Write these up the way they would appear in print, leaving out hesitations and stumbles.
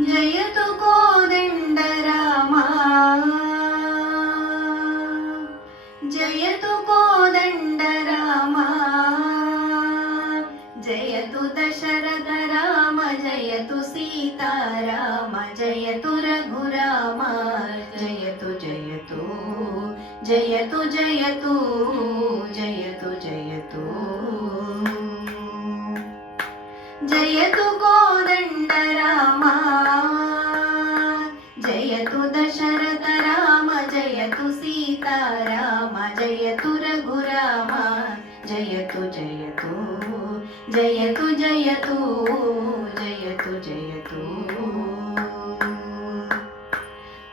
जयतु कोदण्डराम जयतु कोदण्डराम जयतु दशरथ राम जयतु सीताराम जयतु रघुराम जयतु जयतु जयतु जयतु जयतु जयतु जयतु कोदण्डराम जयतु दशरथ राम जयतु सीताराम जयतु रघुराम जयतु जयतु जयतु जयतु जयतु जयतु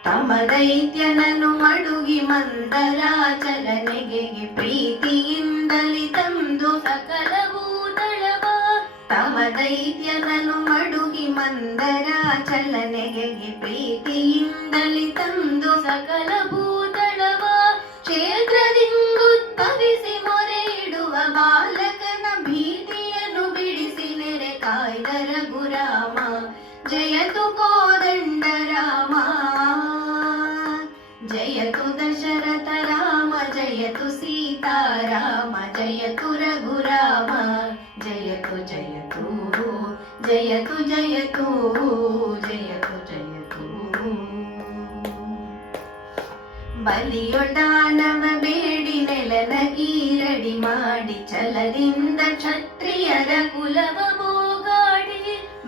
तम दैत्यननु मडुಗಿ ಮಂದರಾಚಲನೆಗೆ ಪ್ರೀತಿಯಿಂದಲಿ ತಂದು ಸಕಲ ಭೂತಳವ ತಮ ದೈತ್ಯನನು ಮಡುಗಿ ಮಂದರಾಚಲನೆಗೆ ಪ್ರೀತಿಯಿಂದಲಿ ತಂದು ಸಕಲ ಭೂತಳವ ಕ್ಷೇತ್ರದಿಂದುದ್ಭವಿಸಿ ಮೊರೆ ಇಡುವ ಬಾಲಕನ ಭೀತಿಯನ್ನು ಬಿಡಿಸಿ ನೆರೆ ಕಾಯ್ದ ರಘುರಾಮ ಜಯತು ಕೋದಂಡರಾಮ जयतु दशरथ राम जयतु सीताराम जयतु रघुराम जयतु जयतु जयतु जयतु जयतु जयतु ಬಲಿಯೊಡಾನವ ಬೇಡಿ ನೆಲನ ಈರಡಿ ಮಾಡಿ ಛಲದಿಂದ ಕ್ಷತ್ರಿಯರ ಕುಲವ ಬೋಗಾಡಿ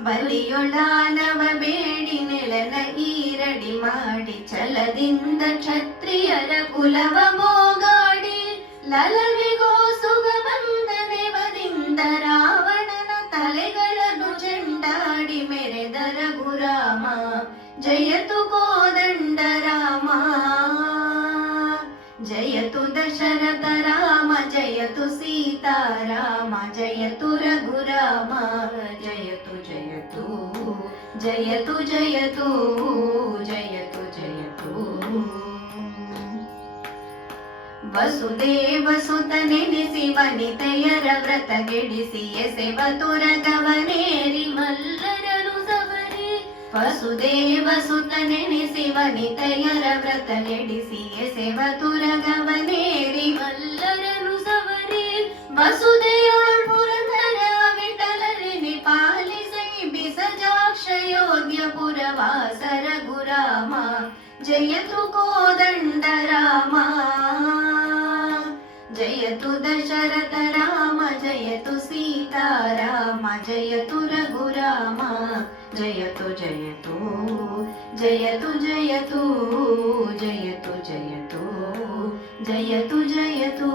ಬಲಿಯೊಡಾನವ ಬೇಡಿ ನೆಲನ ಈರಡಿ ಮಾಡಿ ಛಲದಿಂದ ಕ್ಷತ್ರಿಯರ ಕುಲವ ಬೋಗಾಡಿ ಲಲವಿಗೋ ಸುಗ ಬಂದ ನೆವದಿಂದ ರಾವಣನ ತಲೆಗಳನ್ನು ಚೆಂಡಾಡಿ ಮೆರೆದ ರಘುರಾಮ ಜಯತು ಕೋದಂಡರಾಮ जयतु दशरथ राम जयतु सीताराम जयतु रघुराम जयतु जयतु जयतु जयतु जयतु जयतु वसुदेव सुतनेनिಸಿ ವನಿತೆಯರ ವ್ರತ ಗೆಡಿಸಿ ಎಸೆವ ತುರಗವನೇರಿ ಮಲ್ಲರರು ಸವರಿ ವಸುದೇವ ಸುತನೆನಿಸಿ ವನಿತೆಯರ ವ್ರತ ಗೆಡಿಸಿ ಎಸೆವ ತುರಗವನೇರಿ ಮಲ್ಲರರು ಸವರಿ ವಸುದೆಯೋಳ್ ಪುರಂದರ ವಿಠಲರಿನಿ ಪಾಲಿಸೈ ಬಿಸಜಾಕ್ಷಯೋಗ್ಯ ಪುರವಾಸ ರಘುರಾಮ ಜಯತು ಕೋದಂಡರಾಮ जयतु दशरथ राम जयतु सीताराम जयतु रघुराम जयतु जयतु जयतु जयतु जयतु जयतु जयतु जयतु